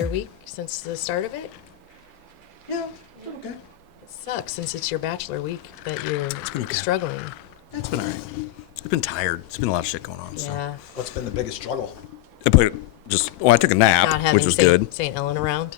every week since the start of it? Yeah, okay. It sucks since it's your bachelor week that you're struggling. It's been all right. It's been tired. It's been a lot of shit going on. Yeah. What's been the biggest struggle? I took a Not nap, having which was good. St. Ellen around.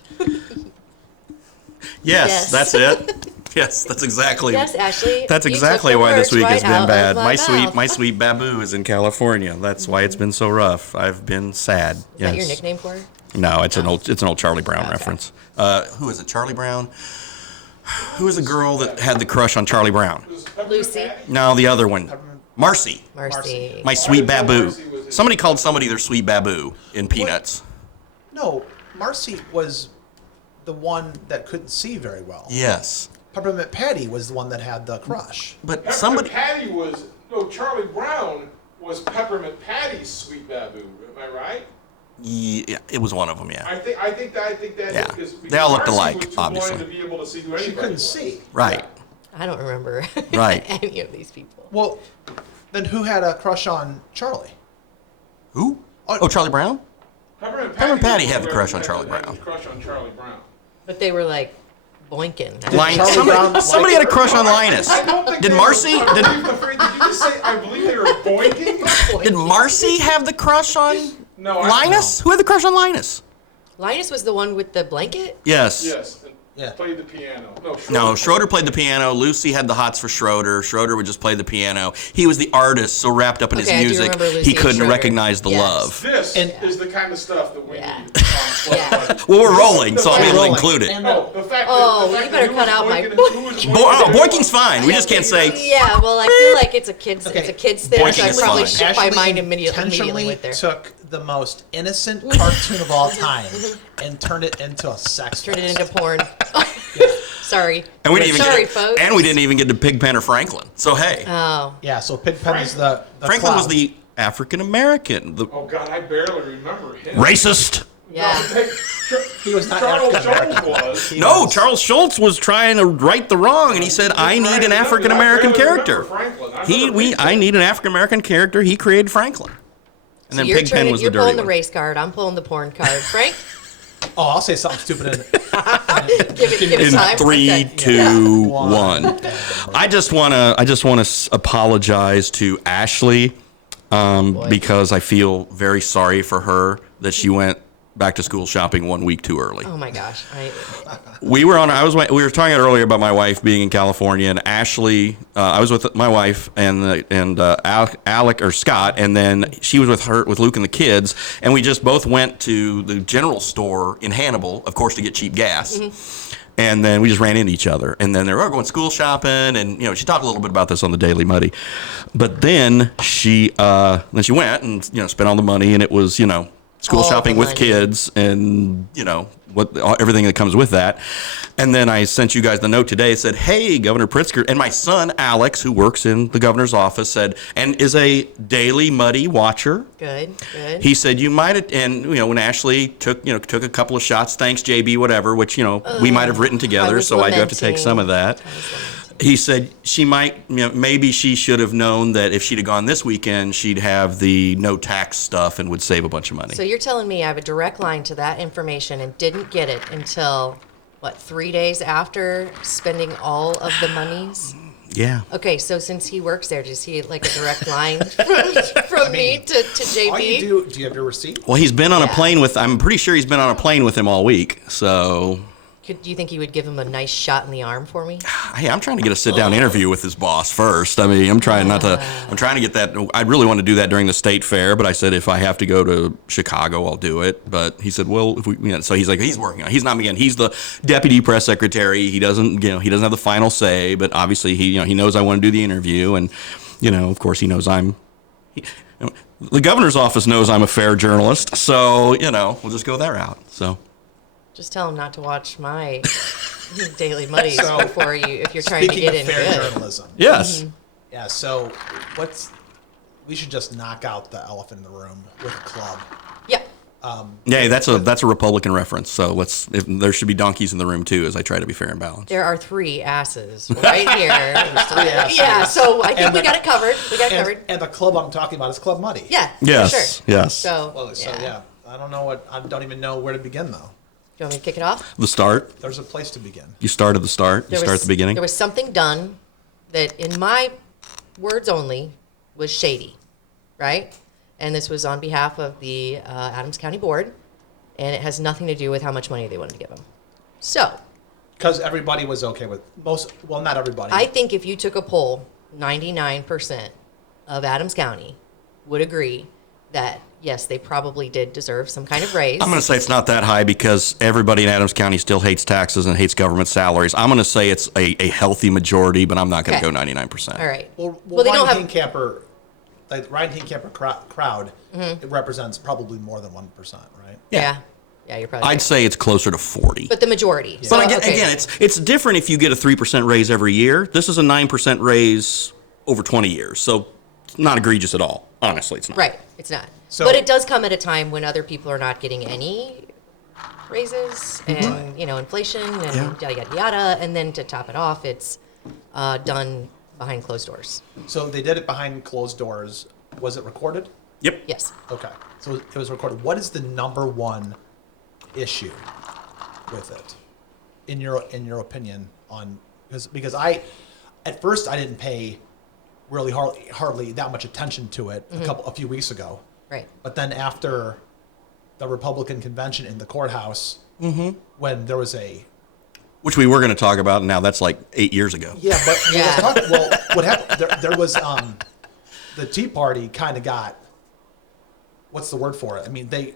Yes, that's it. Yes, that's exactly. Yes, Ashley. That's you exactly took the why this words week has right been out bad. of My mouth. sweet Babu is in California. That's why it's been so rough. I've been sad. Is that your nickname for her? No, it's an old Charlie Brown reference. Who is it? Charlie Brown? Who was the girl that had the crush on Charlie Brown? Lucy. No, the other one. Marcy. Marcy. My sweet Babu. Somebody called somebody their sweet Babu in Peanuts. No, Marcy was the one that couldn't see very well. Yes. Peppermint Patty was the one that had the crush. But Peppermint Patty was Charlie Brown was Peppermint Patty's sweet Babu. Am I right? Yeah, it was one of them. Yeah. I think that Yeah. because They all looked Marcy alike, was too obviously. blind to be able to see who anybody She couldn't was. see. Right. I don't remember Right. any of these people. Well, then who had a crush on Charlie? Who? Oh, Charlie Brown? Peppermint Patty was had the the crush on one Charlie that had Brown. the crush on Charlie Brown. But they were like boinking. Charlie Brown Somebody had a crush on Linus. I don't think Did they Marcy? Were, did you just say? I believe they were boinking. Did Marcy have the crush on No, Linus? Who had the crush on Linus? Linus was the one with the blanket? Yes. Yes. Yeah. Played the piano. No, Schroeder played the piano. Lucy had the hots for Schroeder. Schroeder would just play the piano. He was the artist, so wrapped up in Okay, I his do music, remember Lucy he and couldn't Schroeder. recognize the Yes. love. This is the kind of stuff that we Yeah. need. Yeah. Well, we're rolling, so I mean, we'll rolling. include it. And No, the fact Oh, that you better who cut was out my boinking and who was boinking- Boinking's fine. We just can't say. Yeah, well, I feel like it's a kid's Okay. thing, so I Boinking is probably fine. shift my Ashley mind immediately intentionally went there. took the most innocent cartoon of all time and turned it into a sex Turned it fest. into porn. Sorry. And we didn't even Sorry, get, folks. And we didn't even get to Pigpen or Franklin. So hey, Oh. Yeah, so Pigpen is the Franklin was clown. the African American, the Oh God, I barely remember him. racist. Yeah. He was not Charles African Jones American. was. No, Charles Schultz was trying to right the wrong, and he said, "I need an African American character." I need an African American character. He created Franklin, and then Pigpen was the you're dirty pulling the one. race card. I'm pulling the porn card. Frank, Oh, I'll say something stupid in it. give it In time. 3, Okay. 2, 1. I just wanna apologize to Ashley because I feel very sorry for her that she went back to school shopping 1 week too early. Oh my gosh. We were talking earlier about my wife being in California, and Ashley. I was with my wife and Alec or Scott, and then she was with Luke and the kids, and we just both went to the general store in Hannibal, of course, to get cheap gas. Mm-hmm. And then we just ran into each other, and then they were going school shopping, and she talked a little bit about this on the Daily Muddy, but then she went and spent all the money, and it was school All shopping the with money. kids, and everything that comes with that. And then I sent you guys the note today. It said, "Hey, Governor Pritzker," and my son Alex, who works in the governor's office, said, and is a Daily Muddy watcher. Good. He said you might, and when Ashley took a couple of shots, thanks JB, whatever, which we might have written together, was so I do have to take some of that. He said she might, maybe she should have known that if she'd have gone this weekend, she'd have the no tax stuff and would save a bunch of money. So you're telling me I have a direct line to that information and didn't get it until, 3 days after spending all of the monies? Yeah. Okay, so since he works there, does he like a direct line from me to JB? All you do you have your receipt? Well, he's been on a plane I'm pretty sure he's been on a plane with him all week, so... Do you think he would give him a nice shot in the arm for me? Hey, I'm trying to get a sit-down interview with his boss first. I mean, I'm trying to get that. I really want to do that during the state fair, but I said if I have to go to Chicago, I'll do it. But he said, well, if we, so he's like, he's working on it. He's not, again, he's the deputy press secretary. He doesn't have the final say, but obviously he knows I want to do the interview. And, of course he knows the governor's office knows I'm a fair journalist. So, we'll just go that route. So. Just tell him not to watch my Daily Muddies before if you're trying to Speaking get of in fair good. journalism. Yes. Mm-hmm. Yeah, so we should just knock out the elephant in the room with a club. Yeah. Yeah, that's a Republican reference. So there should be donkeys in the room too, as I try to be fair and balanced. There are 3 asses right here. Yeah, so I think we got it covered. And the club I'm talking about is Club Muddy. Yeah. Yes. For sure. Yes. So yeah. I don't even know where to begin though. you want me to kick it off? The start. There's a place to begin. You start at the start. You start at the beginning. There was something done that, in my words only, was shady, right? And this was on behalf of the Adams County Board, and it has nothing to do with how much money they wanted to give them. So, Because everybody was okay with well, not everybody. I think if you took a poll, 99% of Adams County would agree that, yes, they probably did deserve some kind of raise. I'm going to say it's not that high because everybody in Adams County still hates taxes and hates government salaries. I'm going to say it's a healthy majority, but I'm not going to Okay. go 99%. All right. well, they don't Ryan have. Camper, like Ryan Camper crowd, it represents probably more than 1%, right? Yeah. Yeah, you're probably I'd right. say it's closer to 40. But the majority. But So, again, okay. again, it's different if you get a 3% raise every year. This is a 9% raise over 20 years. So it's not egregious at all. Honestly, it's not. Right, it's not. So- But it does come at a time when other people are not getting any raises and, inflation and yada, yada, yada. And then to top it off, it's done behind closed doors. So they did it behind closed doors. Was it recorded? Yep. Yes. Okay. So it was recorded. What is the number one issue with it, in your opinion? Because at first I didn't pay really hardly that much attention to it a few weeks ago. Right. But then after the Republican convention in the courthouse, when there was Which we were going to talk about, and now that's like 8 years ago. yeah, but Yeah. what happened? There was the Tea Party kind of got, what's the word for it? I mean, they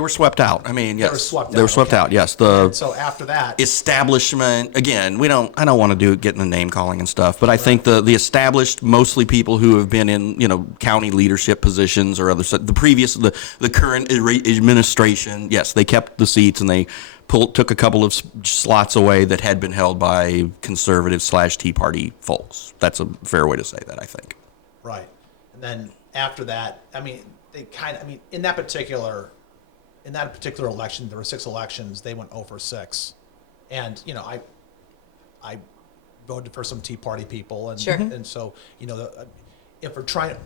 were swept out. I mean, yes. were swept They were out, swept okay. out, yes. The so after that, establishment, again, I don't want to get in the name calling and stuff, but I think the established, mostly people who have been in, county leadership positions or other, the current administration, yes, they kept the seats and they took a couple of slots away that had been held by conservative / Tea Party folks. That's a fair way to say that, I think. right, and then after that, I mean, in that particular election, there were 6 elections. They went 0 for 6, and I voted for some Tea Party people, and Sure. and so if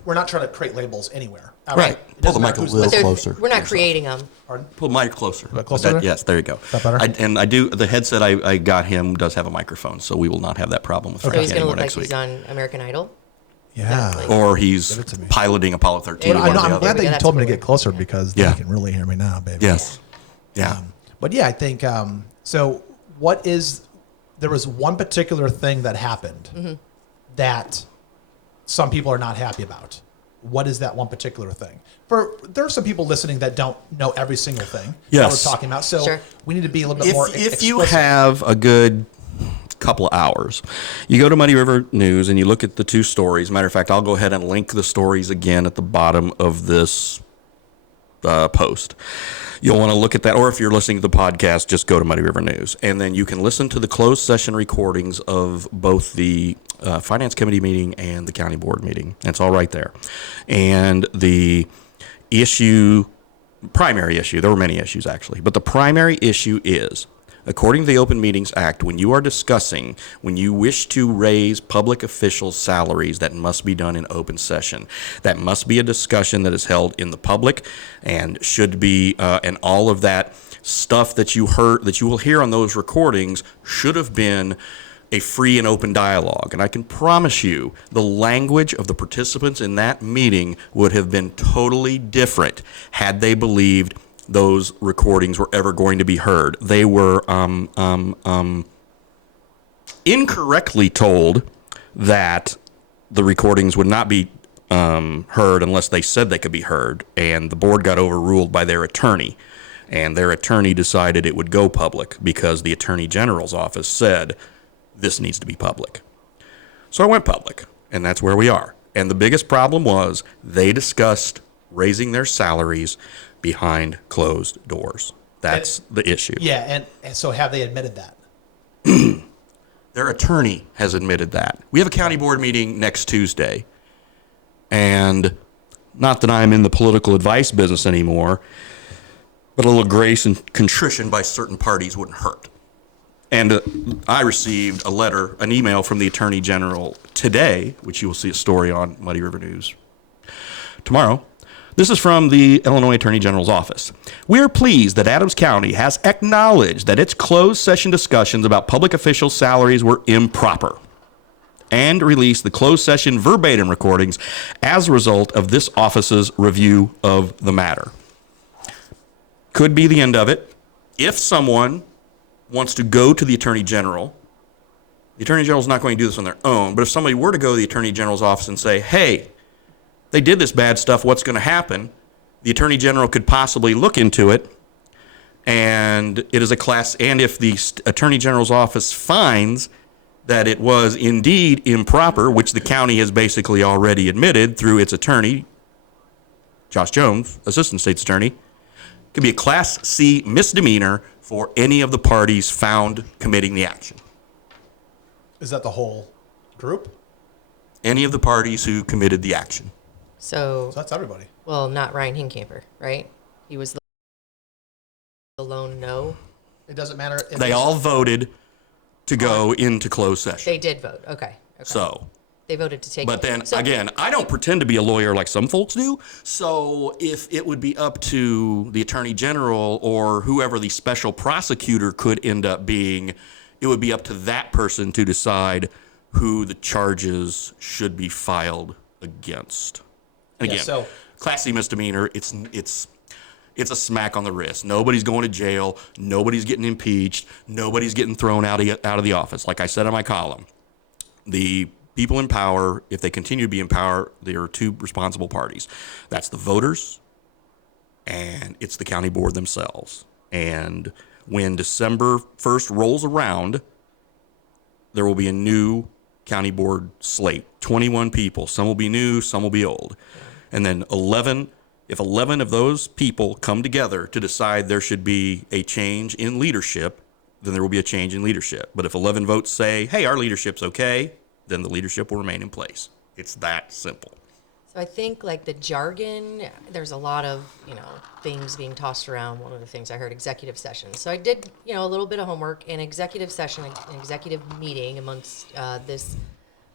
we're not trying to create labels anywhere. Right. It Pull the doesn't mic matter a who's little listening. closer. We're not creating them. Pardon? Pull the mic closer. closer there? Yes, there you go. that better? The headset I got him does have a microphone, so we will not have that problem with So Frankie he's going to anymore look like next week. he's on American Idol. Yeah. Exactly. Or he's Give it to me. piloting Apollo 13. There one you or go. the I'm other. glad that you That's told me to cooler. get closer because Yeah. they can really hear me now, baby. Yes. Yeah. But yeah, I think so. There was one particular thing that happened that some people are not happy about. What is that one particular thing? There are some people listening that don't know every single thing that Yes. we're talking about. So Sure. we need to be a little bit more. If you explicit. have a good couple of hours, you go to Muddy River News and you look at the 2 stories. Matter of fact, I'll go ahead and link the stories again at the bottom of this post. You'll want to look at that, or if you're listening to the podcast, just go to Muddy River News, and then you can listen to the closed session recordings of both the Finance Committee meeting and the County Board meeting. It's all right there. And the primary issue, there were many issues actually, but the primary issue is, according to the Open Meetings Act, when you wish to raise public officials' salaries, that must be done in open session. That must be a discussion that is held in the public and should be, and all of that stuff that you will hear on those recordings should have been a free and open dialogue. And I can promise you the language of the participants in that meeting would have been totally different had they believed those recordings were ever going to be heard. They were incorrectly told that the recordings would not be heard unless they said they could be heard, and the board got overruled by their attorney, and their attorney decided it would go public because the Attorney General's office said this needs to be public. So I went public, and that's where we are. And the biggest problem was they discussed raising their salaries behind closed doors. That's the issue. Yeah, and so have they admitted that? Their attorney has admitted that. We have a county board meeting next Tuesday, and not that I'm in the political advice business anymore, but a little grace and contrition by certain parties wouldn't hurt. And I received an email from the Attorney General today, which you will see a story on Muddy River News tomorrow, This is from the Illinois Attorney General's office. We are pleased that Adams County has acknowledged that its closed session discussions about public official salaries were improper and released the closed session verbatim recordings as a result of this office's review of the matter. Could be the end of it. If someone wants to go to the Attorney General, the Attorney General's not going to do this on their own, but if somebody were to go to the Attorney General's office and say, hey, they did this bad stuff, what's going to happen? The Attorney General could possibly look into it, and it is a class, and if the Attorney General's office finds that it was indeed improper, which the county has basically already admitted through its attorney, Josh Jones, Assistant State's Attorney, it could be a Class C misdemeanor for any of the parties found committing the action. Is that the whole group? Any of the parties who committed the action. So So that's everybody. well, not Ryan Hincamper, right? He was the lone no. It doesn't matter. If They it's- all voted to go into closed session. They did vote. Okay. So, They voted to take but it. then So- again, I don't pretend to be a lawyer like some folks do. So if it would be up to the Attorney General or whoever the special prosecutor could end up being, it would be up to that person to decide who the charges should be filed against. And Yeah, again, so- Class C misdemeanor, it's a smack on the wrist. Nobody's going to jail. Nobody's getting impeached. Nobody's getting thrown out of the office. Like I said in my column, the people in power, if they continue to be in power, there are two responsible parties. That's the voters, and it's the county board themselves. And when December 1st rolls around, there will be a new county board slate. 21 people. Some will be new, some will be old. And then 11, if 11 of those people come together to decide there should be a change in leadership, then there will be a change in leadership. But if 11 votes say, hey, our leadership's okay, then the leadership will remain in place. It's that simple. So I think like the jargon, there's a lot of, things being tossed around. One of the things I heard, executive session. So I did, a little bit of homework. An executive session, an executive meeting amongst this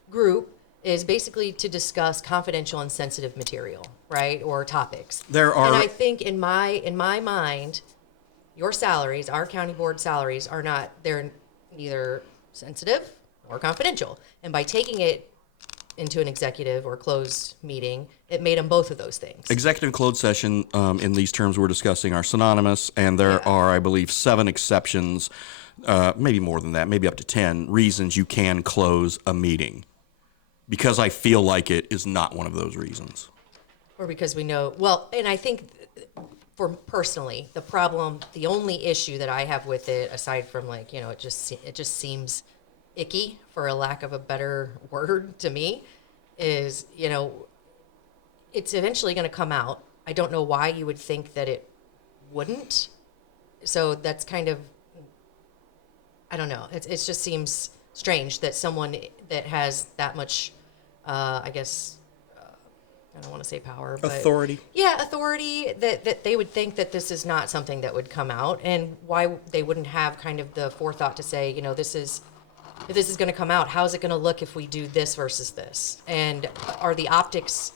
group is basically to discuss confidential and sensitive material, right? Or topics. There are- And I think in my mind, your salaries, our county board salaries are not, they're neither sensitive or confidential. And by taking it into an executive or closed meeting, it made them both of those things. Executive and closed session in these terms we're discussing are synonymous, and there Yeah. are, I believe, 7 exceptions, maybe more than that, maybe up to 10 reasons you can close a meeting. Because I feel like it is not one of those reasons. Or because we know, well, and I think for personally, the only issue that I have with it, aside from like, it just seems icky, for a lack of a better word to me, is, it's eventually going to come out. I don't know why you would think that it wouldn't. So that's kind of, I don't know. It just seems strange that someone that has that much, I guess, I don't want to say power, but Authority. Yeah, authority, that they would think that this is not something that would come out, and why they wouldn't have kind of the forethought to say, if this is going to come out, how's it going to look if we do this versus this? And are the optics,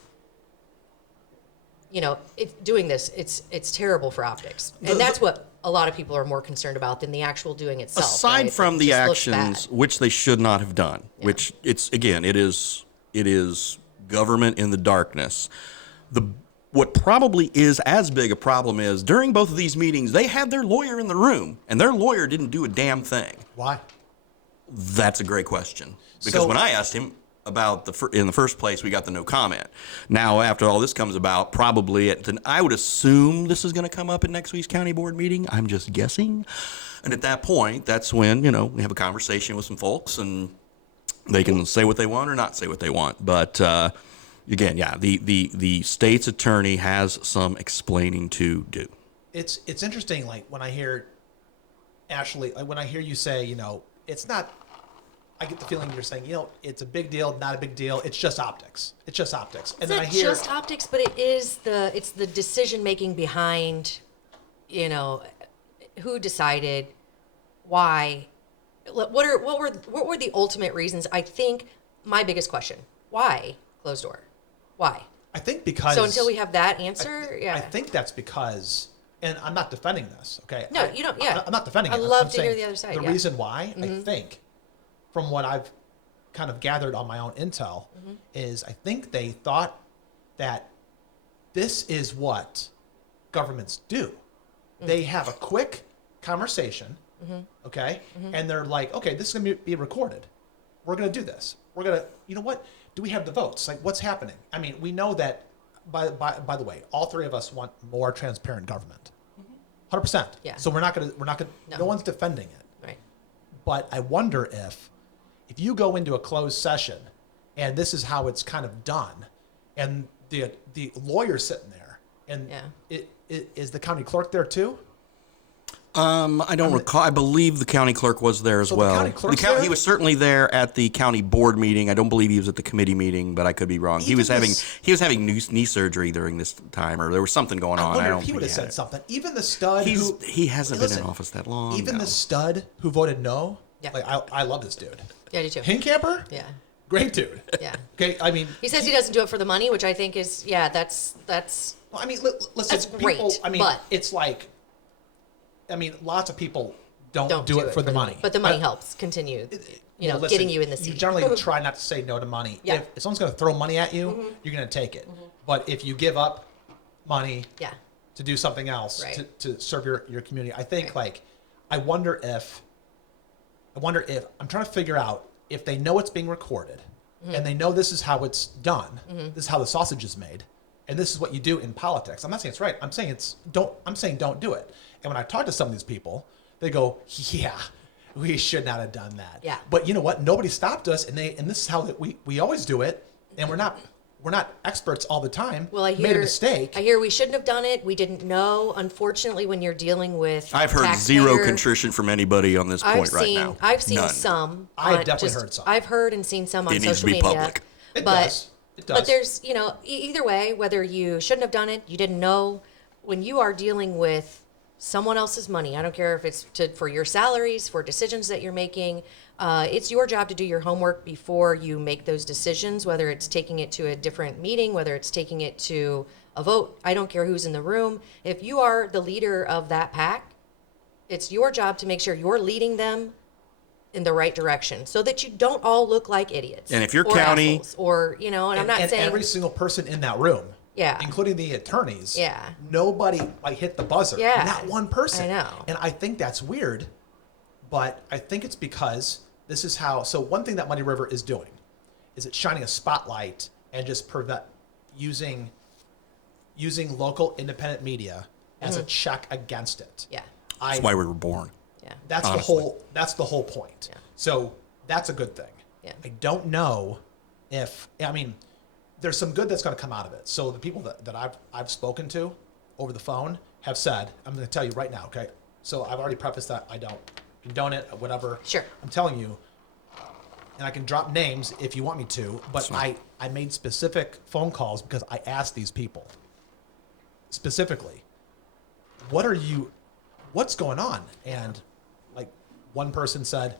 doing this, it's terrible for optics. And that's what a lot of people are more concerned about than the actual doing itself. Aside right? from It the just looks actions, bad. which they should not have done, which it is government in the darkness. What probably is as big a problem is during both of these meetings, they had their lawyer in the room, and their lawyer didn't do a damn thing. Why? That's a great question. Because So- when I asked him about in the first place, we got the no comment. Now, after all this comes about, probably I would assume this is going to come up at next week's county board meeting. I'm just guessing. And at that point, that's when, we have a conversation with some folks, and they can say what they want or not say what they want. But again, yeah, the state's attorney has some explaining to do. It's interesting. Like when I hear Ashley, like when I hear you say, it's not. I get the feeling you're saying, it's a big deal, not a big deal. It's just optics. It's just optics. And It's then not I hear just optics, but it's the decision making behind, who decided, why, what were the ultimate reasons? I think my biggest question: why closed door? Why? I think because. So until we have that answer, I think that's because, and I'm not defending this, okay? No, you don't, yeah. I'm not defending it. I'd love I'm to hear saying the other side, The yeah. reason why, I think, from what I've kind of gathered on my own intel, is I think they thought that this is what governments do. They have a quick conversation, okay? And they're like, okay, this is going to be recorded. We're going to do this. We're going to, you know what? Do we have the votes? Like, what's happening? I mean, we know that, by the way, all three of us want more transparent government. 100%. Yeah. So we're not going to, No. no one's defending it. Right. But I wonder if you go into a closed session and this is how it's kind of done, and the lawyer's sitting there, and Yeah. is the county clerk there too? I don't recall. I believe the county clerk was there as So the well. county clerk's there? He was certainly there at the county board meeting. I don't believe he was at the committee meeting, but I could be wrong. He Even was having this- knee surgery during this time, or there was something going I on. wonder don't if he think would have had said it. something. Even the stud who He hasn't been in listen, office that long. Even no. the stud who voted no. Yeah. Like I love this dude. Yeah, I do too. Hincamper? Yeah. Great dude. Yeah. Okay. I mean, He says he doesn't do it for the money, which I think is, that's well, I mean, listen, That's great, people. I mean, but- it's like, I mean, lots of people don't, don't do it for the money. But the money helps continue, Listen, getting you in the seat. You generally try not to say no to money. Yeah. If someone's going to throw money at you, you're going to take it. But if you give up money Yeah. to do something else Right. to serve your community, I think Right. like, I wonder if I'm trying to figure out if they know it's being recorded and they know this is how it's done. This is how the sausage is made. And this is what you do in politics. I'm not saying it's right. I'm saying don't do it. And when I talk to some of these people, they go, yeah, we should not have done that. Yeah. But you know what? Nobody stopped us, and this is how we always do it. And we're not experts all the time. Well, I hear made a mistake. I hear we shouldn't have done it. We didn't know. Unfortunately, when you're dealing with I've heard taxpayer- zero contrition from anybody on this point right now. I've seen None. some. I've on definitely heard some. I've heard and seen some on It needs to social be media. public. It but, does. It does. But there's, either way, whether you shouldn't have done it, you didn't know, when you are dealing with someone else's money, I don't care if it's for your salaries, for decisions that you're making, it's your job to do your homework before you make those decisions, whether it's taking it to a different meeting, whether it's taking it to a vote. I don't care who's in the room. If you are the leader of that pack, it's your job to make sure you're leading them in the right direction so that you don't all look like idiots. And if your or county- assholes, or, and I'm not and saying every single person in that room, Yeah. including the attorneys, Yeah. nobody hit the buzzer. Yeah. Not one person. I know. And I think that's weird, but I think it's because this is how. So one thing that Muddy River is doing is it's shining a spotlight and just using local independent media as a check against it. Yeah. That's why we were born. Yeah. That's Honestly. that's the whole point. Yeah. So that's a good thing. Yeah. I don't know if there's some good that's going to come out of it. So the people that I've spoken to over the phone have said, I'm going to tell you right now, okay? So I've already prefaced that I don't condone it, whatever. Sure. I'm telling you, and I can drop names if you want me to, but I made specific phone calls because I asked these people specifically, what's going on? And like one person said,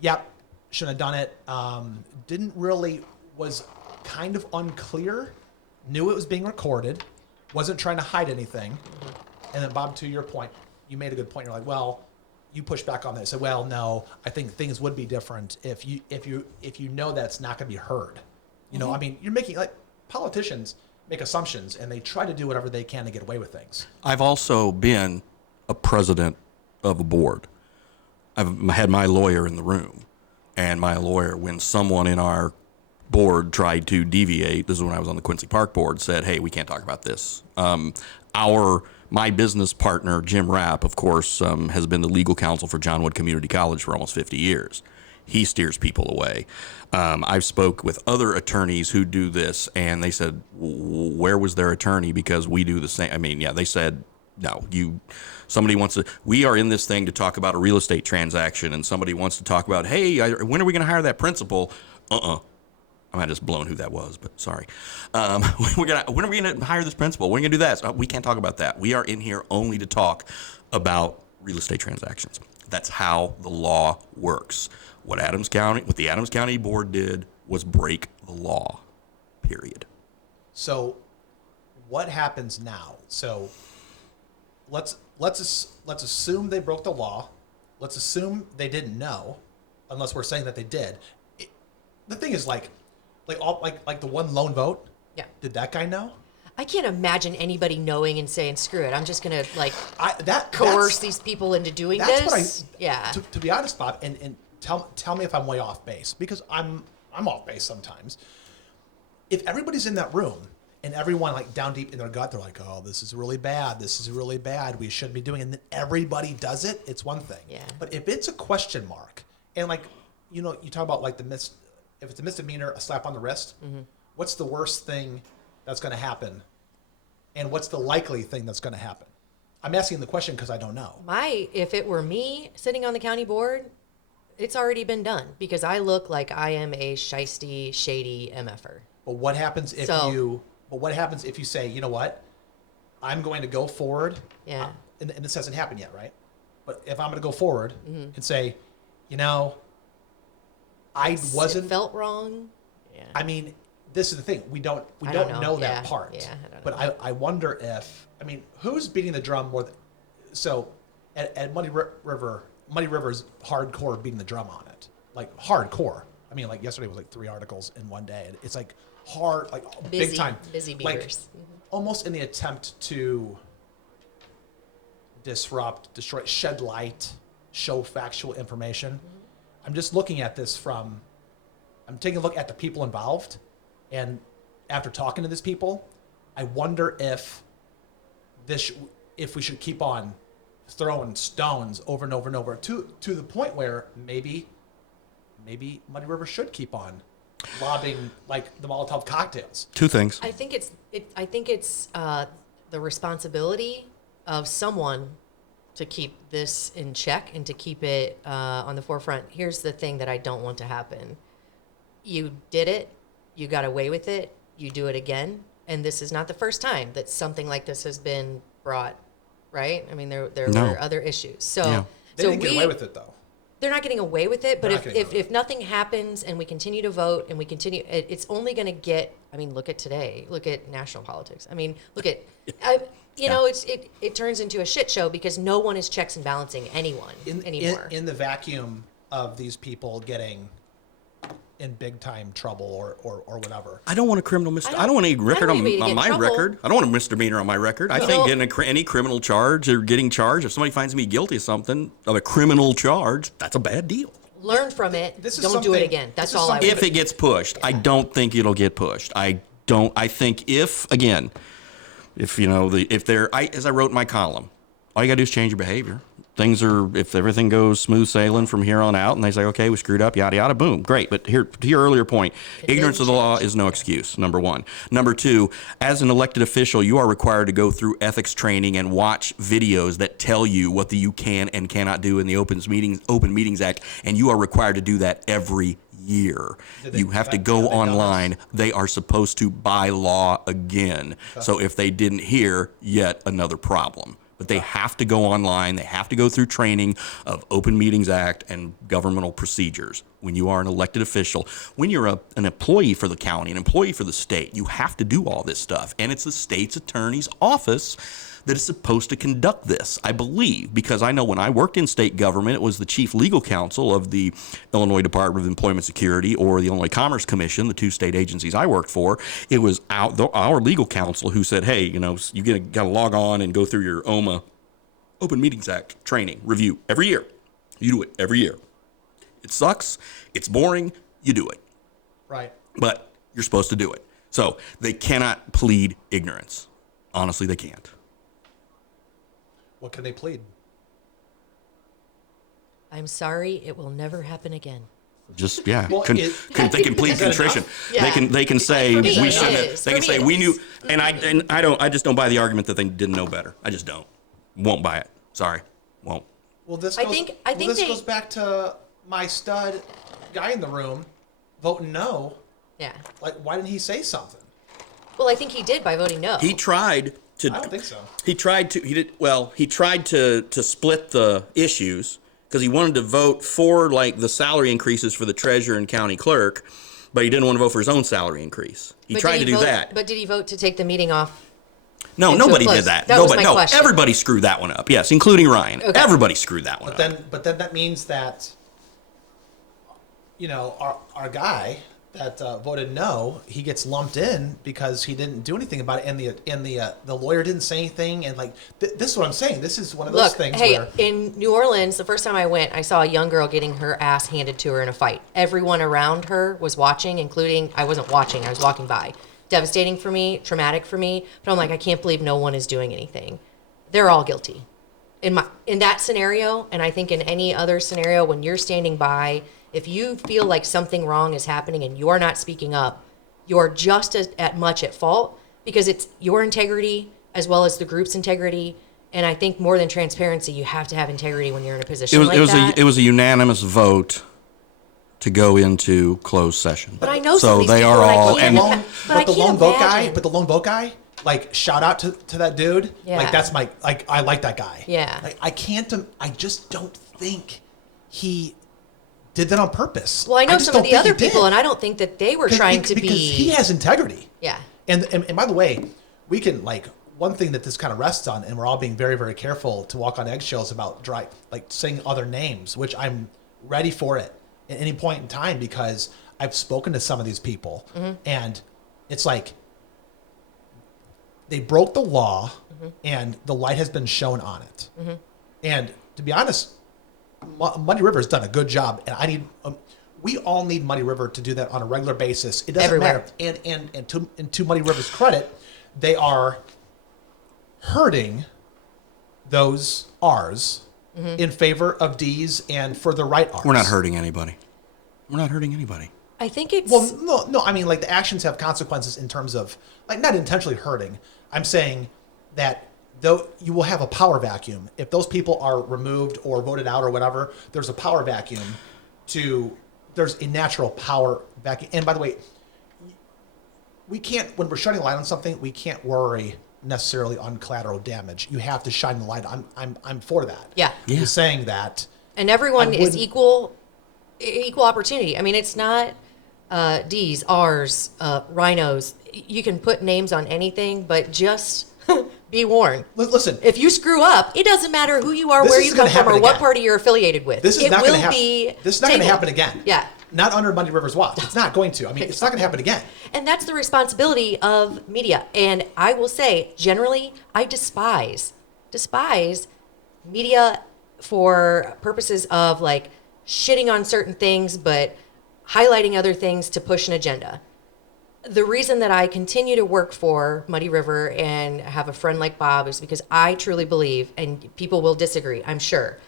yep, shouldn't have done it. Didn't really, was kind of unclear, knew it was being recorded, wasn't trying to hide anything. And then Bob, to your point, you made a good point. You're like, well, you push back on that. You said, well, no, I think things would be different if you know that's not going to be heard. You know, I mean, you're making, like, politicians make assumptions and they try to do whatever they can to get away with things. I've also been a president of a board. I've had my lawyer in the room, and my lawyer, when someone in our board tried to deviate, this is when I was on the Quincy Park board, said, hey, we can't talk about this. My business partner, Jim Rapp, of course, has been the legal counsel for John Wood Community College for almost 50 years. He steers people away. I've spoke with other attorneys who do this, and they said, where was their attorney? Because we do the same. I mean, yeah, they said, no, somebody wants to, we are in this thing to talk about a real estate transaction, and somebody wants to talk about, hey, when are we going to hire that principal? I might have just blown who that was, but sorry. When are we going to hire this principal? When are we going to do that? So we can't talk about that. We are in here only to talk about real estate transactions. That's how the law works. What the Adams County Board did was break the law, period. So what happens now? So let's assume they broke the law. Let's assume they didn't know, unless we're saying that they did. The thing is, like the one lone vote. Yeah. Did that guy know? I can't imagine anybody knowing and saying, "Screw it, I'm just gonna That coerce these people into doing that's this." what To be honest, Bob, and tell me if I'm way off base, because I'm off base sometimes. If everybody's in that room and everyone like down deep in their gut, they're like, "Oh, this is really bad. This is really bad. We shouldn't be doing it." And then everybody does it. It's one thing. Yeah. But if it's a question mark, and like, you talk about like if it's a misdemeanor, a slap on the wrist, what's the worst thing that's going to happen? And what's the likely thing that's going to happen? I'm asking the question because I don't know. If it were me sitting on the county board, it's already been done because I look like I am a shisty, shady MFer. But what happens if you say, you know what, I'm going to go forward. Yeah. And this hasn't happened yet, right? But if I'm going to go forward and say, I wasn't It felt wrong. Yeah. I mean, this is the thing. We don't know that part. Yeah, I don't but know. I wonder if, who's beating the drum more so at Muddy River's hardcore beating the drum on it. Like hardcore. Like yesterday was like 3 articles in one day. And it's like hard, like Busy, big time. busy Like beavers. almost in the attempt to disrupt, destroy, shed light, show factual information. I'm just looking at this I'm taking a look at the people involved, and after talking to these people, I wonder if we should keep on throwing stones over and over and over to the point where maybe Muddy River should keep on lobbing like the Molotov cocktails. Two things. I think it's the responsibility of someone to keep this in check and to keep it on the forefront. Here's the thing that I don't want to happen. You did it. You got away with it. You do it again. And this is not the first time that something like this has been brought, right? There No. were other issues. So, Yeah. They didn't get away with it though. They're not getting away with it, but They're not getting away with if nothing happens and we continue to vote and we continue, it's only going to get, look at today. Look at national politics. Look at, it turns into a shit show because no one is checks and balancing anyone anymore. In the vacuum of these people getting in big time trouble or whatever. I don't want a criminal I don't want any record want anybody to on get my in trouble. record. I don't want a misdemeanor on my record. I think getting any criminal charge or getting charged, if somebody finds me guilty of something, of a criminal charge, that's a bad deal. Learn from it. This is Don't do it something- again. That's this is all I something- would. If it gets pushed, I don't think it'll get pushed. I think if as I wrote in my column, all you gotta do is change your behavior. If everything goes smooth sailing from here on out and they say, okay, we screwed up, yada, yada, boom, great. But here, to your earlier point, ignorance of the law is no excuse, number one. Number two, as an elected official, you are required to go through ethics training and watch videos that tell you what you can and cannot do in the Open Meetings Act, and you are required to do that every year. You have to go online. They are supposed to by law again. So if they didn't hear, yet another problem. But they have to go online. They have to go through training of Open Meetings Act and governmental procedures. When you are an elected official, when you're an employee for the county, an employee for the state, you have to do all this stuff. And it's the state's attorney's office that is supposed to conduct this, I believe, because I know when I worked in state government, it was the chief legal counsel of the Illinois Department of Employment Security or the Illinois Commerce Commission, the two state agencies I worked for. It was our legal counsel who said, hey, you got to log on and go through your OMA, Open Meetings Act training review every year. You do it every year. It sucks. It's boring. You do it. Right. But you're supposed to do it. So they cannot plead ignorance. Honestly, they can't. What can they plead? I'm sorry, it will never happen again. Just yeah, Well, they can plead is that contrition. enough? Yeah. They can say For me, we it shouldn't. is. They For can me, say it we is. knew, and I just don't buy the argument that they didn't know better. I just don't. Won't buy it. Sorry, won't. Well, this I goes, think this they- goes back to my stud guy in the room voting no. Yeah. Like, why didn't he say something? Well, I think he did by voting no. He tried to. I don't think so. He tried to. He did well. He tried to split the issues because he wanted to vote for like the salary increases for the treasurer and county clerk, but he didn't want to vote for his own salary increase. He But tried did to do vote- that. But did he vote to take the meeting off No, into a nobody close. did that. That was Nobody, my no, question. everybody screwed that one up. Yes, including Ryan. Okay. Everybody screwed that one up. But then that means that, our guy that voted no, he gets lumped in because he didn't do anything about it, and the lawyer didn't say anything, and this is what I'm saying. This is one of those Look, things hey, where in New Orleans, the first time I went, I saw a young girl getting her ass handed to her in a fight. Everyone around her was watching, including, I wasn't watching, I was walking by. Devastating for me, traumatic for me, but I'm like, I can't believe no one is doing anything. They're all guilty. In that scenario, and I think in any other scenario, when you're standing by, if you feel like something wrong is happening and you're not speaking up, you're just as much at fault, because it's your integrity as well as the group's integrity. And I think more than transparency, you have to have integrity when you're in a position like that. It was a unanimous vote to go into closed session. But I know so some of these they people, are and I all. can't- And but the I can't lone vote guy, imagine. but the lone vote guy, shout out to that dude. Yeah. That's I like that guy. Yeah. I just don't think he did that on purpose. Well, I know just some of don't the think other he did. people, and I don't think that they were trying to because be. he has integrity. Yeah. And by the way, we can one thing that this kind of rests on, and we're all being very, very careful to walk on eggshells about saying other names, which I'm ready for it at any point in time, because I've spoken to some of these people, and it's like they broke the law, and the light has been shown on it. And to be honest, Muddy River has done a good job, and I need. We all need Muddy River to do that on a regular basis. It doesn't Everywhere. matter. And to Muddy River's credit, they are hurting those R's in favor of D's and for the right R's. we're not hurting anybody. We're not hurting anybody. I think it's. Well, no. I mean, the actions have consequences in terms of not intentionally hurting. I'm saying that though you will have a power vacuum if those people are removed or voted out or whatever. There's a power vacuum there's a natural power vacuum. And by the way, we can't, when we're shining light on something, we can't worry necessarily on collateral damage. You have to shine the light. I'm for that. Yeah. Yeah. Just saying that. And everyone I is wouldn't- equal opportunity. I mean, it's not D's, R's, rhinos. You can put names on anything, but just be warned. Listen, If you screw up, it doesn't matter who you are, This where is you gonna come from, or happen what again. party you're affiliated with. this is it not will going to happen. be This is not going to tabled. happen again. Yeah. Not under Muddy River's watch. It's not going to. I mean, it's not going to happen again. And that's the responsibility of media. And I will say, generally, I despise media for purposes of shitting on certain things, but highlighting other things to push an agenda. The reason that I continue to work for Muddy River and have a friend like Bob is because I truly believe, and people will disagree, I'm sure,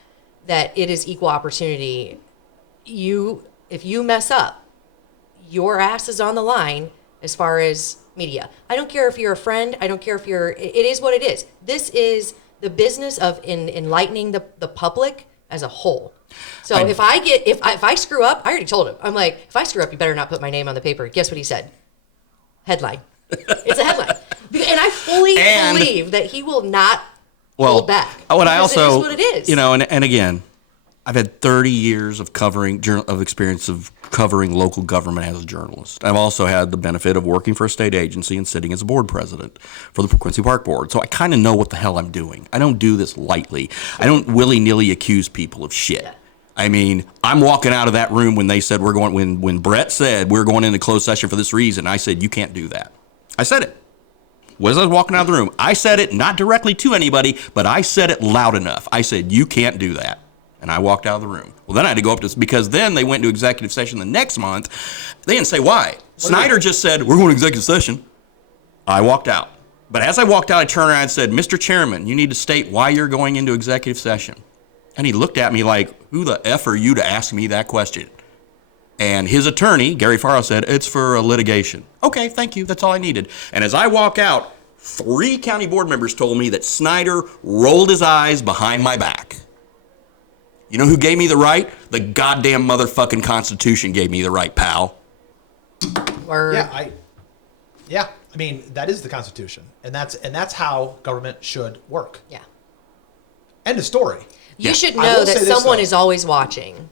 that it is equal opportunity. If you mess up, your ass is on the line as far as media. I don't care if you're a friend. I don't care if it is what it is. This is the business of enlightening the public as a whole. So if I screw up, I already told him. I'm like, if I screw up, you better not put my name on the paper. Guess what he said? Headline. It's a headline. And I fully believe that he will not hold back. What I because also, it is what it is. and again, I've had 30 years of experience of covering local government as a journalist. I've also had the benefit of working for a state agency and sitting as a board president for the Quincy Park Board. So I kind of know what the hell I'm doing. I don't do this lightly. I don't willy-nilly accuse people of shit. Yeah. I mean, I'm walking out of that room when they said when Brett said we're going into closed session for this reason. I said, you can't do that. I said it. As I was walking out of the room, I said it not directly to anybody, but I said it loud enough. I said, you can't do that. And I walked out of the room. Well, then I had to go up to, because then they went to executive session the next month. They didn't say why. Snyder just said, we're going to executive session. I walked out. But as I walked out, I turned around and said, Mr. Chairman, you need to state why you're going into executive session. And he looked at me like, who the F are you to ask me that question? And his attorney, Gary Farrow, said, it's for a litigation. Okay, thank you. That's all I needed. And as I walk out, 3 county board members told me that Snyder rolled his eyes behind my back. You know who gave me the right? The goddamn motherfucking Constitution gave me the right, pal. Or Yeah, I mean, that is the Constitution, and that's how government should work. yeah. End of story. You should I know will that say this, someone though. is always watching.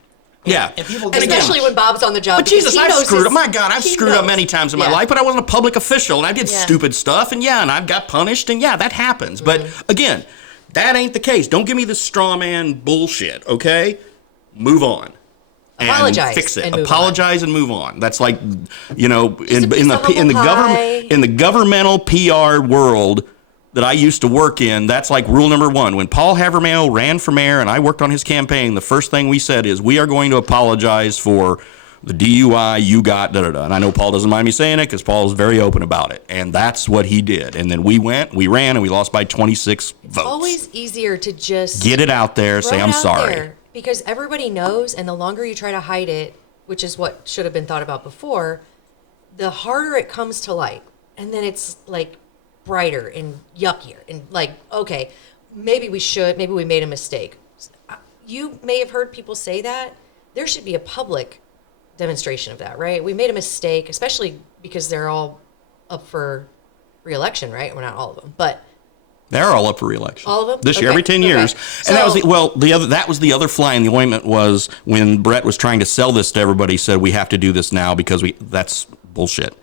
Yeah. And people And again, Especially when Bob's on the job. But because Jesus, he I've knows screwed up. his- My God, I've he screwed up knows. many times in my Yeah. life, but I wasn't a public official, and I did Yeah. stupid stuff, and I've got punished, and that happens. But again, that ain't the case. Don't give me this straw man bullshit, okay? Move on. And Apologize fix it. and move Apologize and move on. That's like, in a piece of humble pie. in the governmental PR world that I used to work in, that's like rule number one. When Paul Havermail ran for mayor and I worked on his campaign, the first thing we said is, we are going to apologize for the DUI you got, da-da-da. And I know Paul doesn't mind me saying it because Paul is very open about it. And that's what he did. And then we ran, and we lost by 26 votes. Always easier to just Get it out there, say throw it I'm out sorry. there, because everybody knows, and the longer you try to hide it, which is what should have been thought about before, the harder it comes to light. And then it's like brighter and yuckier and like, okay, maybe we made a mistake. You may have heard people say that. There should be a public demonstration of that, right? We made a mistake, especially because they're all up for re-election, right? Well, not all of them, but They're all up for re-election. All of them? This year, Okay, every 10 okay. years. So- And that was the other fly in the ointment, was when Brett was trying to sell this to everybody, he said, we have to do this now because that's bullshit.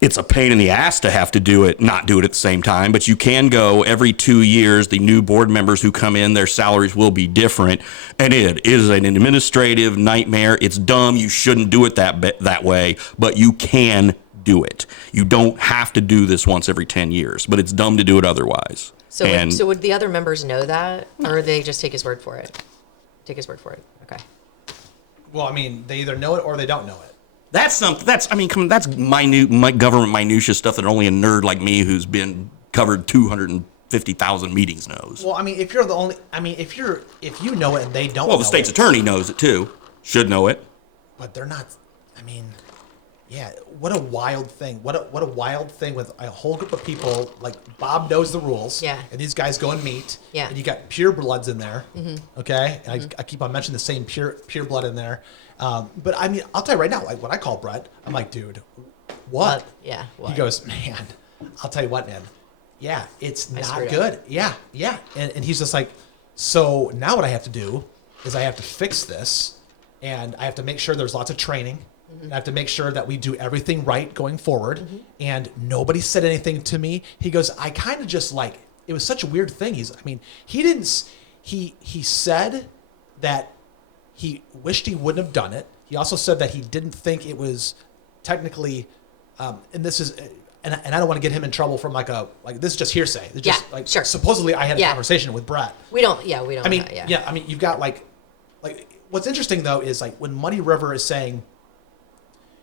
It's a pain in the ass to have to not do it at the same time, but you can go every 2 years. The new board members who come in, their salaries will be different. And it is an administrative nightmare. It's dumb. You shouldn't do it that way, but you can do it. You don't have to do this once every 10 years, but it's dumb to do it otherwise. so would the other members know that, or they just take his word for it? Take his word for it. Okay. Well, I mean, they either know it or they don't know it. That's minute government minutia stuff that only a nerd like me who's been covered 250,000 meetings knows. Well, I mean, if you know it and they don't Well, know the state's it, attorney knows it too. Should know it. but they're not, I mean, yeah, what a wild thing. What a wild thing with a whole group of people, like Bob knows the rules. Yeah. And these guys go and meet. Yeah. And you got pure bloods in there. Mm-hmm. Okay. And I keep on mentioning the same pure blood in there. But I mean, I'll tell you right now, like when I call Brett, I'm like, dude, what? Yeah. What? He goes, man, I'll tell you what, man. Yeah, it's not screwed good. Yeah. And he's just like, so now what I have to do is I have to fix this, and I have to make sure there's lots of training. Mm-hmm. And I have to make sure that we do everything right going forward. And nobody said anything to me. He goes, I kind of just like, it was such a weird thing. He said that he wished he wouldn't have done it. He also said that he didn't think it was technically, and this is, and I don't want to get him in trouble from like this is just hearsay. It's just Yeah, sure. Supposedly I had a Yeah. conversation with Brett. We don't. I mean, I mean, you've got like what's interesting though is like when Muddy River is saying,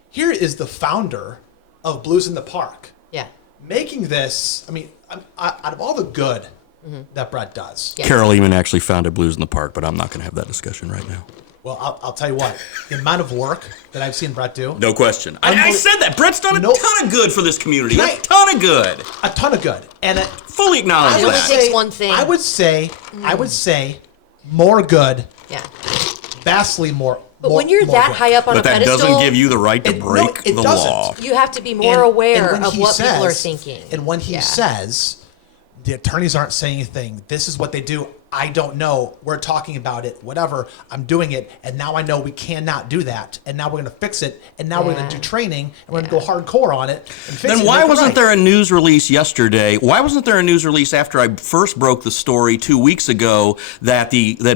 here is the founder of Blues in the Park Yeah. making this. I mean, out of all the good that Brett does, Yeah. Carol Eamon actually founded Blues in the Park, but I'm not going to have that discussion right now. well, I'll tell you what, the amount of work that I've seen Brett do, No question. I said that. Brett's done a Nope. ton of good for this community. Can A I- ton of good. a ton of good, and Fully acknowledge It only that. takes one thing. I would say more good, Yeah. vastly more. But when you're that high up on But a that pedestal, doesn't give you the right to It- no, break it the doesn't. law. you have to be more And aware when of he what people are says- thinking. And when he Yeah. says, the attorneys aren't saying anything, this is what they do, I don't know, we're talking about it, whatever, I'm doing it, and now I know we cannot do that, and now we're going to fix it, and now we're going Yeah. to do training, and we're going to go hardcore on it, and fix it. Then and why make it wasn't right. there a news release yesterday? Why wasn't there a news release after I first broke the story 2 weeks ago that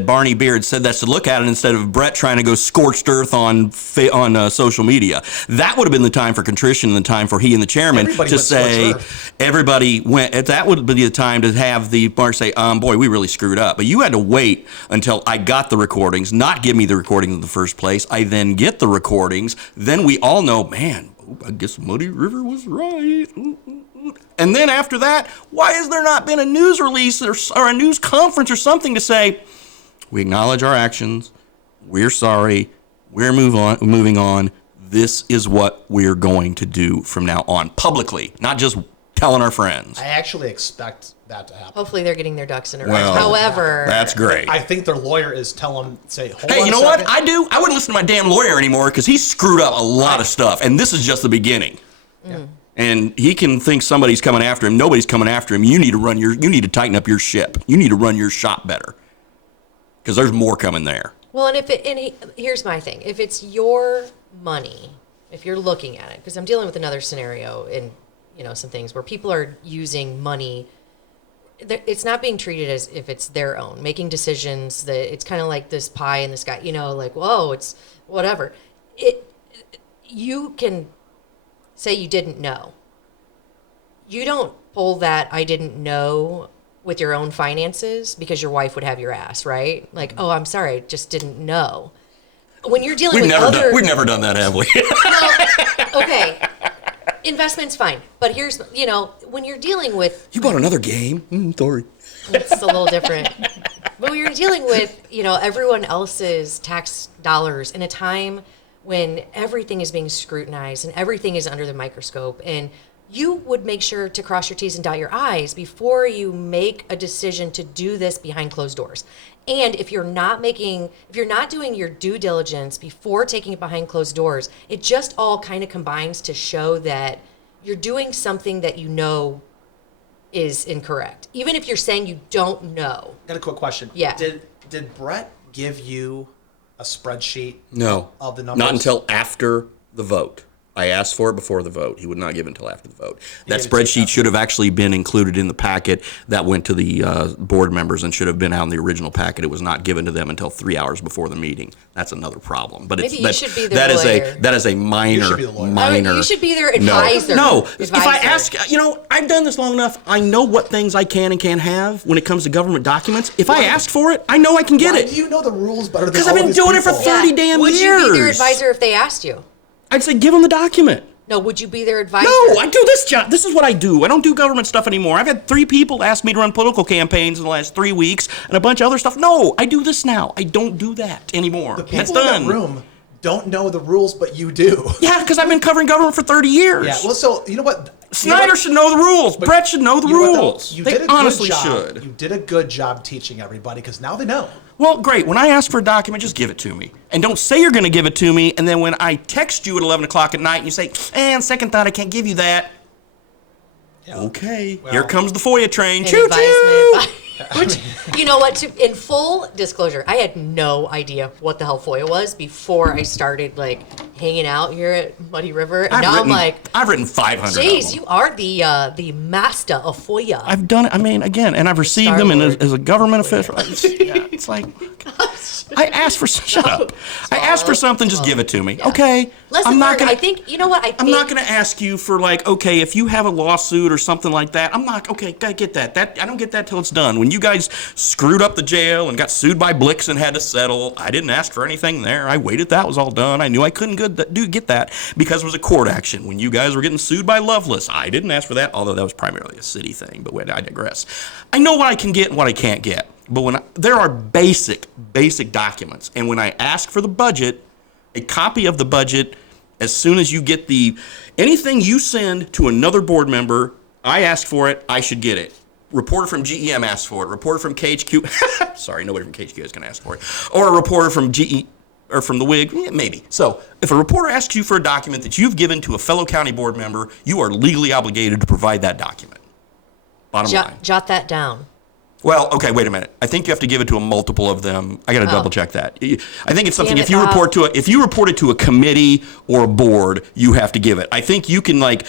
Barney Beard said that to look at it instead of Brett trying to go scorched earth on social media? That would have been the time for contrition and the time for he and the chairman Everybody to went scorched say earth. everybody went. That would be the time to have the Mark say, boy, we really screwed up. But you had to wait until I got the recordings, not give me the recordings in the first place. I then get the recordings. Then we all know, man, I guess Muddy River was right. And then after that, why has there not been a news release or a news conference or something to say, we acknowledge our actions, we're sorry, we're moving on, this is what we're going to do from now on, publicly, not just telling our friends. I actually expect that to happen. Hopefully they're getting their ducks in a row. Well, However, That's great. I think their lawyer is telling them, say, hold Hey, on you a know what? second. I wouldn't listen to my damn lawyer anymore because he screwed up a lot of stuff, and this is just the beginning. And he can think somebody's coming after him. Nobody's coming after him. You need to tighten up your ship. You need to run your shop better because there's more coming there. Well, here's my thing. If it's your money, if you're looking at it, because I'm dealing with another scenario in, some things where people are using money, it's not being treated as if it's their own, making decisions that it's kind of like this pie in the sky, like, whoa, it's whatever. You can say you didn't know. You don't pull that I didn't know with your own finances because your wife would have your ass, right? Like, oh, I'm sorry, I just didn't know. When you're dealing with we've never done that, have we? Well, okay. Investment's fine. But here's, when you're dealing with... You bought another game? Sorry. It's a little different. But when you're dealing with, everyone else's tax dollars in a time when everything is being scrutinized and everything is under the microscope, and you would make sure to cross your T's and dot your I's before you make a decision to do this behind closed doors. And if you're not doing your due diligence before taking it behind closed doors, it just all kind of combines to show that you're doing something that is incorrect. Even if you're saying you don't know. Got a quick question. Yeah. Did Brett give you a spreadsheet? No. Of the numbers? Not until after the vote. I asked for it before the vote. He would not give it until after the vote. That spreadsheet should have actually been included in the packet that went to the board members and should have been out in the original packet. It was not given to them until 3 hours before the meeting. That's another problem. But Maybe you should be their lawyer. That is a minor. You should be their advisor. No. If I ask, I've done this long enough. I know what things I can and can't have when it comes to government documents. If I ask for it, I know I can get it. Why do you know the rules better than all Because I've been doing it for 30 damn years. Would you be their advisor if they asked you? I'd say give them the document. No, would you be their advisor? No, I do this job. This is what I do. I don't do government stuff anymore. I've had 3 people ask me to run political campaigns in the last 3 weeks and a bunch of other stuff. No, I do this now. I don't do that anymore. The That's people done. in that room don't know the rules, but you do. Yeah, because I've been covering government for 30 years. Yeah, well, so, you know what? Snyder should know the rules. Brett should know the rules. They honestly should. You did a good job teaching everybody, because now they know. Well, great. When I ask for a document, just give it to me. And don't say you're going to give it to me, and then when I text you at 11 o'clock at night and you say, on second thought, I can't give you that. Yeah. Okay, well, here comes the FOIA train. Choo-choo! Which, you know what, in full disclosure, I had no idea what the hell FOIA was before I started, hanging out here at Muddy River. And I've written 500 Jeez, you are the master of FOIA. I've done it, and I've received them as a government official. It's like, I asked for, shut up. I asked for something, just give it to me. Yeah. Okay. I'm not going to, I'm not going to ask you for okay, if you have a lawsuit or something like that, I'm not, okay, I get that. I don't get that till it's done. When you guys screwed up the jail and got sued by Blix and had to settle, I didn't ask for anything there. I waited, that was all done. I knew I couldn't get that because it was a court action. When you guys were getting sued by Loveless, I didn't ask for that, although that was primarily a city thing, but wait, I digress. I know what I can get and what I can't get, but there are basic documents, and when I ask for the budget, a copy of the budget, as soon as you get anything you send to another board member, I ask for it, I should get it. Reporter from GEM asks for it. Reporter from KHQ, sorry, nobody from KHQ is going to ask for it. Or a reporter from GE, or from the WIG, maybe. So if a reporter asks you for a document that you've given to a fellow county board member, you are legally obligated to provide that document. Bottom line. Jot that down. Well, okay, wait a minute. I think you have to give it to a multiple of them. I got to double check that. I think it's something if you report it to a committee or a board, you have to give it. I think you can like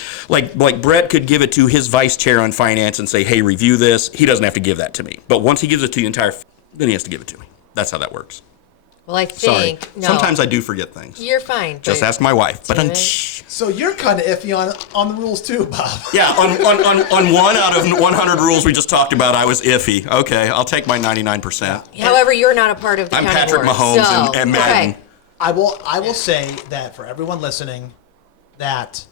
Brett could give it to his vice chair on finance and say, "Hey, review this." He doesn't have to give that to me. But once he gives it to the entire, then he has to give it to me. That's how that works. Well, I think sometimes I do forget things. You're fine. Just ask my wife. But so you're kind of iffy on the rules too, Bob. Yeah, on 1 out of 100 rules we just talked about, I was iffy. Okay, I'll take my 99%. However, you're not a part of the I'm county Patrick board, Mahomes and Madden. Okay. I will say that for everyone listening, that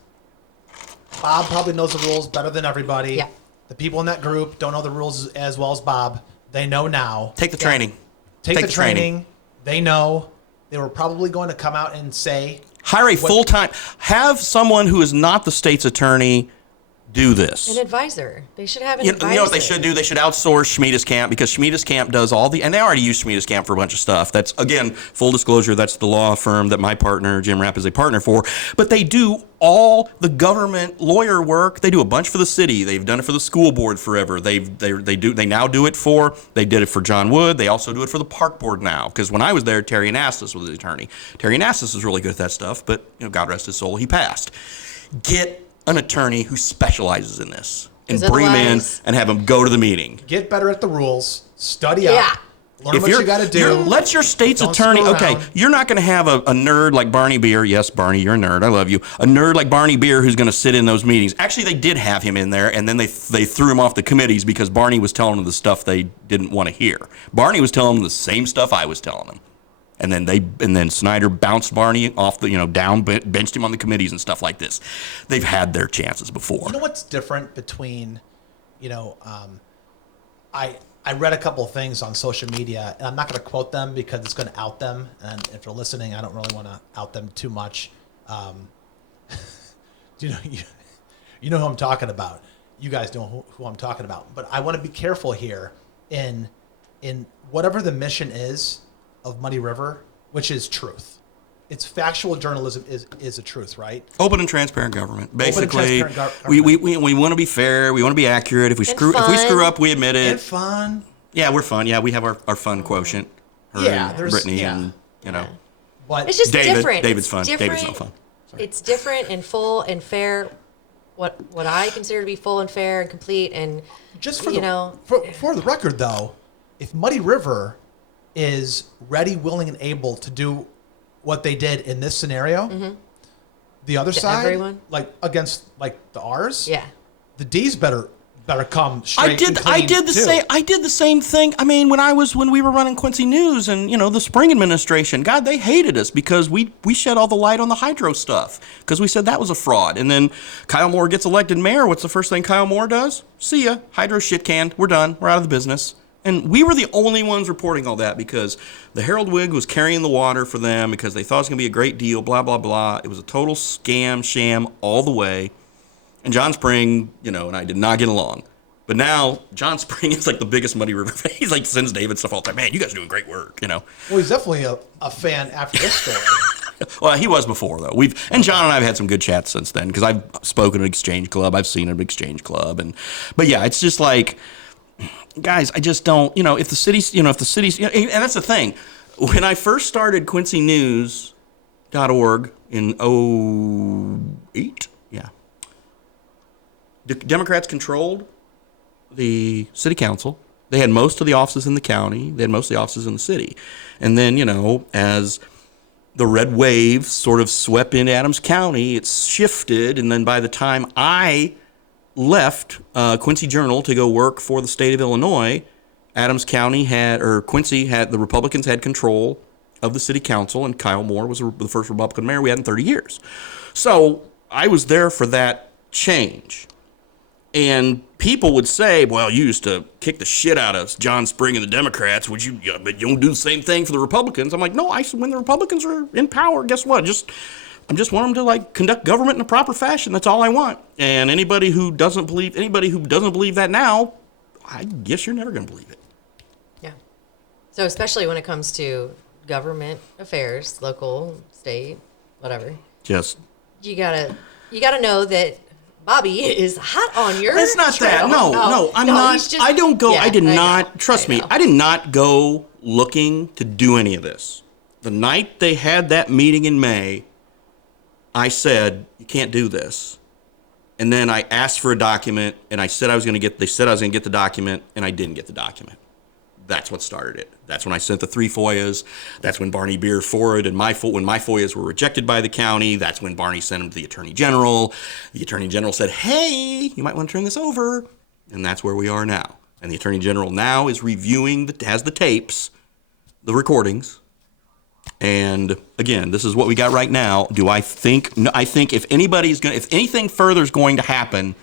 Bob probably knows the rules better than everybody. Yeah. The people in that group don't know the rules as well as Bob. They know now. Take the training. Take the training. They know. They were probably going to come out and say... Hire a full-time... Have someone who is not the state's attorney do this. An advisor. They should have an You advisor. know what they should do? They should outsource Schmiedes Camp, because Schmiedes Camp does all the, and they already use Schmiedes Camp for a bunch of stuff. That's, again, full disclosure, that's the law firm that my partner, Jim Rapp, is a partner for. But they do all the government lawyer work. They do a bunch for the city. They've done it for the school board forever. They now do it for, they did it for John Wood. They also do it for the park board now. Because when I was there, Terry Anastas was the attorney. Terry Anastas is really good at that stuff, but God rest his soul, he passed. Get an attorney who specializes in this and bring him in and have him go to the meeting. Get better at the rules. Study up. Learn what you got to do. Let your state's attorney. Okay, you're not going to have a nerd like Barney Beer. Yes, Barney, you're a nerd. I love you. A nerd like Barney Beer who's going to sit in those meetings. Actually, they did have him in there, and then they threw him off the committees because Barney was telling them the stuff they didn't want to hear. Barney was telling them the same stuff I was telling them. And then Snyder bounced Barney off the, down, benched him on the committees and stuff like this. They've had their chances before. You know what's different between, I read a couple of things on social media, and I'm not going to quote them because it's going to out them. And if they're listening, I don't really want to out them too much. You know who I'm talking about. You guys know who I'm talking about. But I want to be careful here in whatever the mission is of Muddy River, which is truth. It's factual journalism is the truth, right? Open and transparent government. Basically, we want to be fair. We want to be accurate. If we screw up, we admit it. And fun. Yeah, we're fun. Yeah, we have our fun quotient. Brittany and But it's just different. David's fun. Different. David's not fun. Sorry. It's different and full and fair. What I consider to be full and fair and complete, and just for the record, though, if Muddy River is ready, willing, and able to do what they did in this scenario, the other side, everyone? like against like the R's, the D's better come straight. I did the same thing. I mean, when we were running Quincy News and the spring administration, God, they hated us because we shed all the light on the hydro stuff because we said that was a fraud. And then Kyle Moore gets elected mayor. What's the first thing Kyle Moore does? See ya, hydro shit canned. We're done. We're out of the business. And we were the only ones reporting all that because the Herald Whig was carrying the water for them because they thought it was going to be a great deal, blah, blah, blah. It was a total scam, sham all the way. And John Spring, and I did not get along. But now John Spring is like the biggest Muddy River fan. He's like sends David stuff all the time. Man, you guys are doing great work, Well, he's definitely a fan after this story. Well, he was before, though. And John and I have had some good chats since then because I've spoken at Exchange Club. I've seen him at Exchange Club. But yeah, it's just like, guys, I just don't, if the city's, and that's the thing. When I first started QuincyNews.org in 2008, the Democrats controlled the city council. They had most of the offices in the county. They had most of the offices in the city. And then, as the red wave sort of swept into Adams County, it shifted. And then by the time I left Quincy Journal to go work for the state of Illinois, the Republicans had control of the city council, and Kyle Moore was the first Republican mayor we had in 30 years. So I was there for that change. And people would say, well, you used to kick the shit out of John Spring and the Democrats. But you don't do the same thing for the Republicans. I'm like, no, when the Republicans are in power, guess what? I just want them to conduct government in a proper fashion. That's all I want. And anybody who doesn't believe that now, I guess you're never going to believe it. Yeah. So especially when it comes to government affairs, local, state, whatever. Just you gotta know that Bobby is hot on your It's not trail. that. No, I'm not. I don't go. Yeah, I did not. Trust me. I did not go looking to do any of this. The night they had that meeting in May, I said, you can't do this. And then I asked for a document, and they said I was going to get the document, and I didn't get the document. That's what started it. That's when I sent the 3 FOIAs. That's when Barney Beer forwarded when my FOIAs were rejected by the county. That's when Barney sent them to the Attorney General. The Attorney General said, hey, you might want to turn this over. And that's where we are now. And the Attorney General now is reviewing, has the tapes, the recordings. And again, this is what we got right now. I think if anything further is going to happen,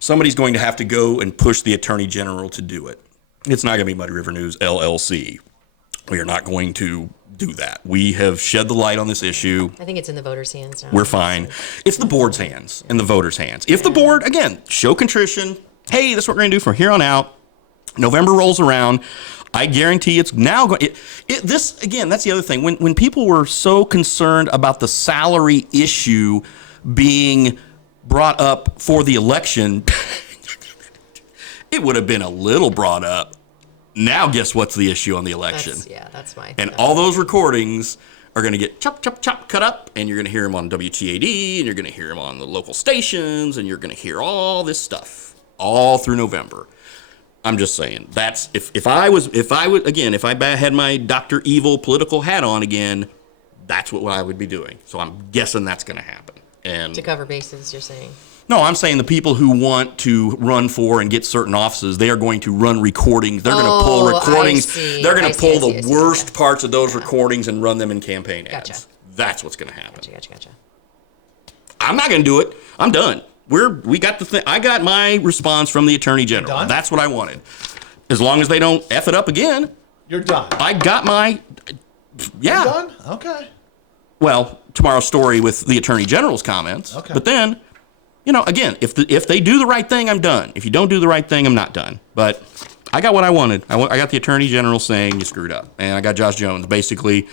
somebody's going to have to go and push the Attorney General to do it. It's not going to be Muddy River News, LLC. We are not going to do that. We have shed the light on this issue. I think it's in the voters' hands now. We're fine. It's the board's hands and the voters' hands. If the board, again, show contrition, hey, this is what we're going to do from here on out. November rolls around. I guarantee it's now going. This again, that's the other thing. When people were so concerned about the salary issue being brought up for the election, it would have been a little brought up. Now, guess what's the issue on the election? That's my. And all those recordings are going to get chop, chop, chop, cut up, and you're going to hear them on WTAD, and you're going to hear them on the local stations, and you're going to hear all this stuff all through November. I'm just saying that's if I had my Dr. Evil political hat on again, that's what I would be doing. So I'm guessing that's going to happen. And to cover bases, you're saying. no, I'm saying the people who want to run for and get certain offices, they are going to run recordings. They're going to pull recordings. They're going to pull the worst parts of those recordings and run them in campaign ads. Gotcha. That's what's going to happen. Gotcha. I'm not going to do it. I'm done. We got the thing. I got my response from the Attorney General. Done? That's what I wanted. As long as they don't F it up again. You're done. I got my, yeah. You're done? Okay. Well, tomorrow's story with the Attorney General's comments. Okay. But then, again, if they do the right thing, I'm done. If you don't do the right thing, I'm not done. But I got what I wanted. I got the Attorney General saying you screwed up. And I got Josh Jones basically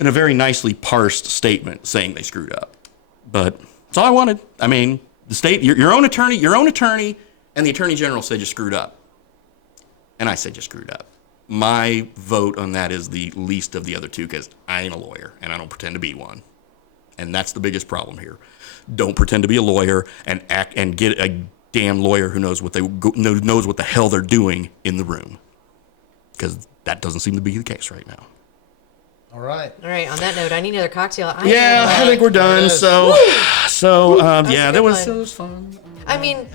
in a very nicely parsed statement saying they screwed up. But that's all I wanted. I mean, the state, your own attorney, and the Attorney General said you screwed up. And I said you screwed up. My vote on that is the least of the other two because I ain't a lawyer and I don't pretend to be one. And that's the biggest problem here. Don't pretend to be a lawyer and act and get a damn lawyer who knows what knows what the hell they're doing in the room. Because that doesn't seem to be the case right now. All right. On that note, I need another cocktail. I think we're done. So that was fun. I mean,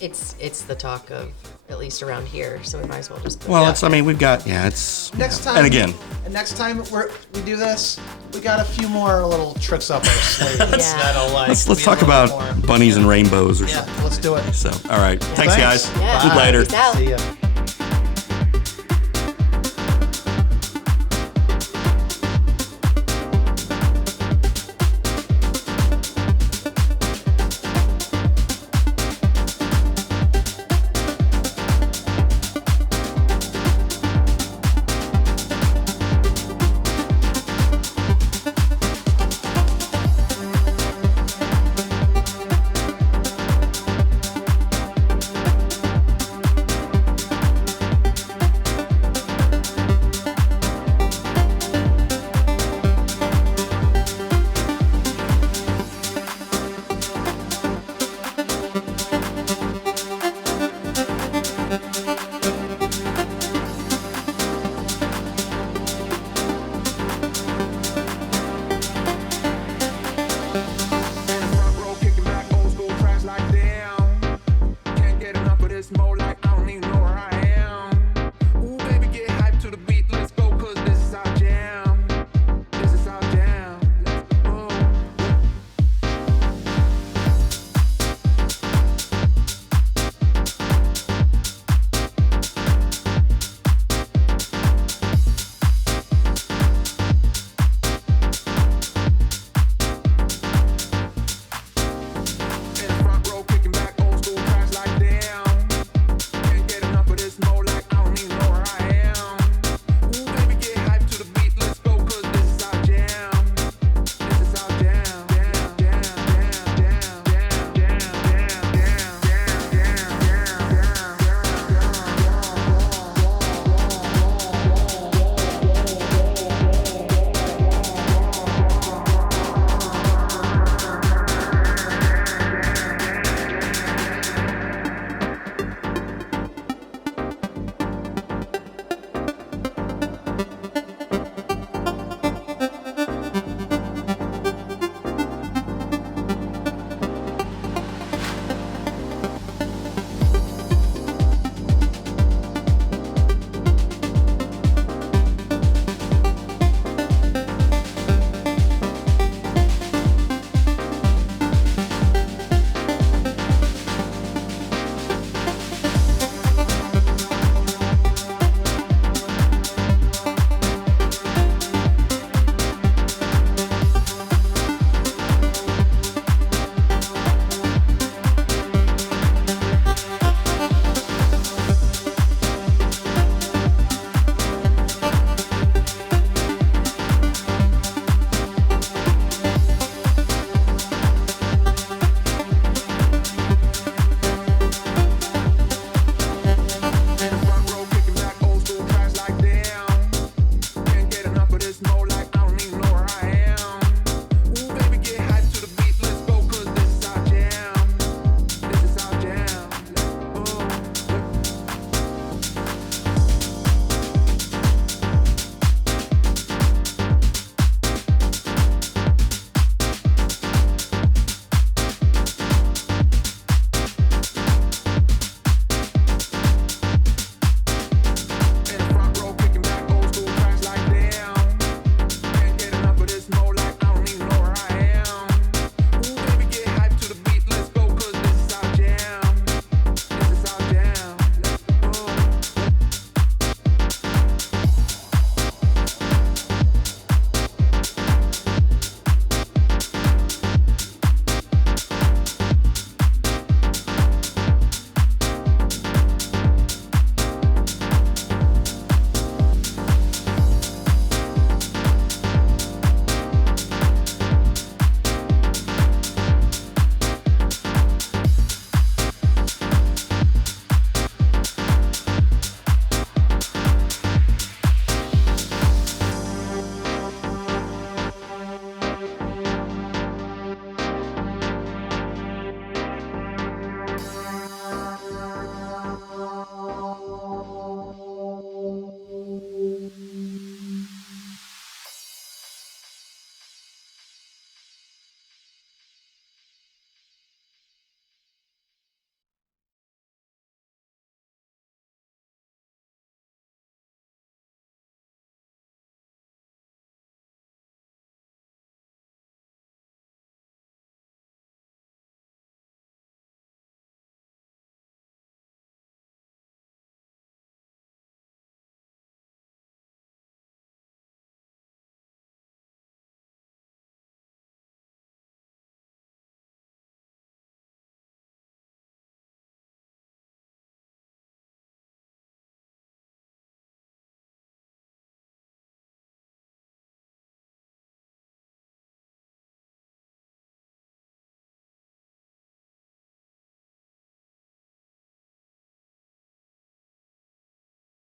it's the talk of at least around here, so we might as well just. We've got it's Next time. And again, next time we do this, we got a few more little tricks up our sleeve. That'll let's be talk a little about more. bunnies and rainbows or Yeah, something. let's do it. So, all right. Thanks, guys. Yeah. Later. Peace out. See ya.